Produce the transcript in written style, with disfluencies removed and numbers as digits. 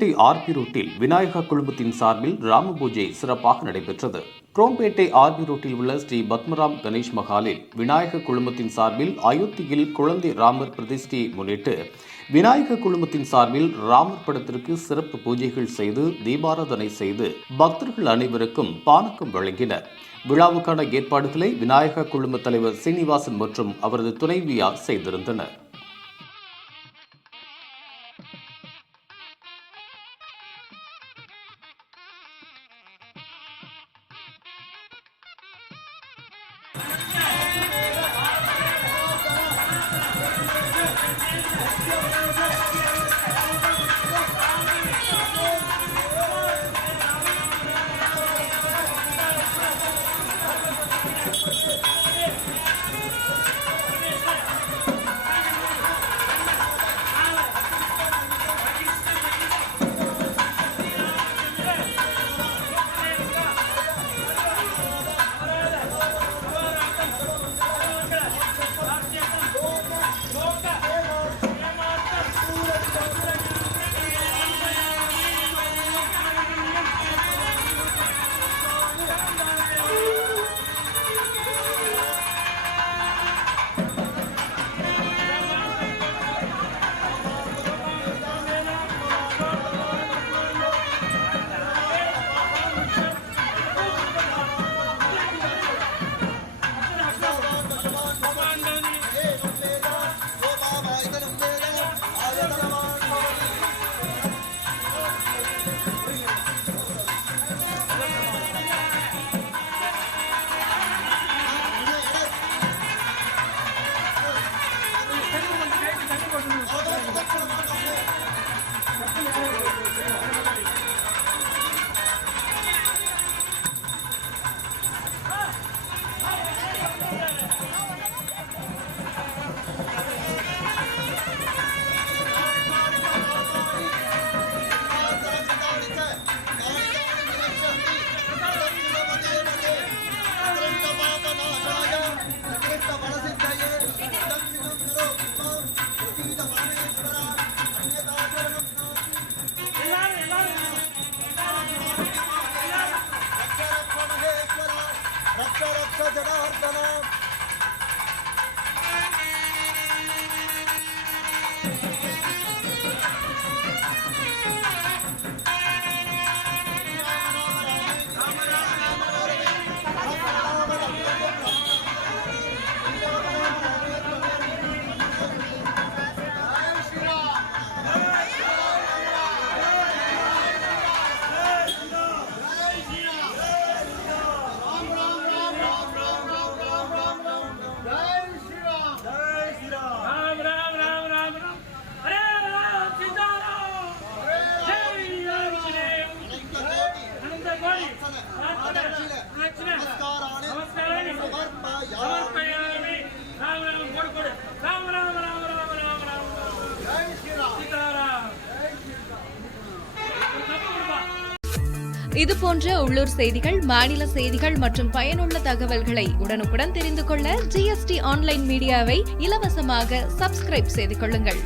Chromepet RB ரோட்டில் விநாயகா குழுமத்தின் சார்பில் ராம பூஜை சிறப்பாக நடைபெற்றது. குரோம்பேட்டை ஆர்பி ரோட்டில் உள்ள ஸ்ரீ பத்மராம் கணேஷ் மஹாலில் விநாயக குழுமத்தின் சார்பில் அயோத்தியில் குழந்தை ராமர் பிரதிஷ்டையை முன்னிட்டு விநாயக குழுமத்தின் சார்பில் ராமர் படத்திற்கு சிறப்பு பூஜைகள் செய்து தீபாராதனை செய்து பக்தர்கள் அனைவருக்கும் பானகம் வழங்கினர். விழாவுக்கான ஏற்பாடுகளை விநாயக குழும தலைவர் சீனிவாசன் மற்றும் அவரது துணைவியார் செய்திருந்தனர். இதுபோன்ற உள்ளூர் செய்திகள், மாநில செய்திகள் மற்றும் பயனுள்ள தகவல்களை உடனுக்குடன் தெரிந்து கொள்ள GST ஆன்லைன் மீடியாவை இலவசமாக சப்ஸ்கிரைப் செய்து கொள்ளுங்கள்.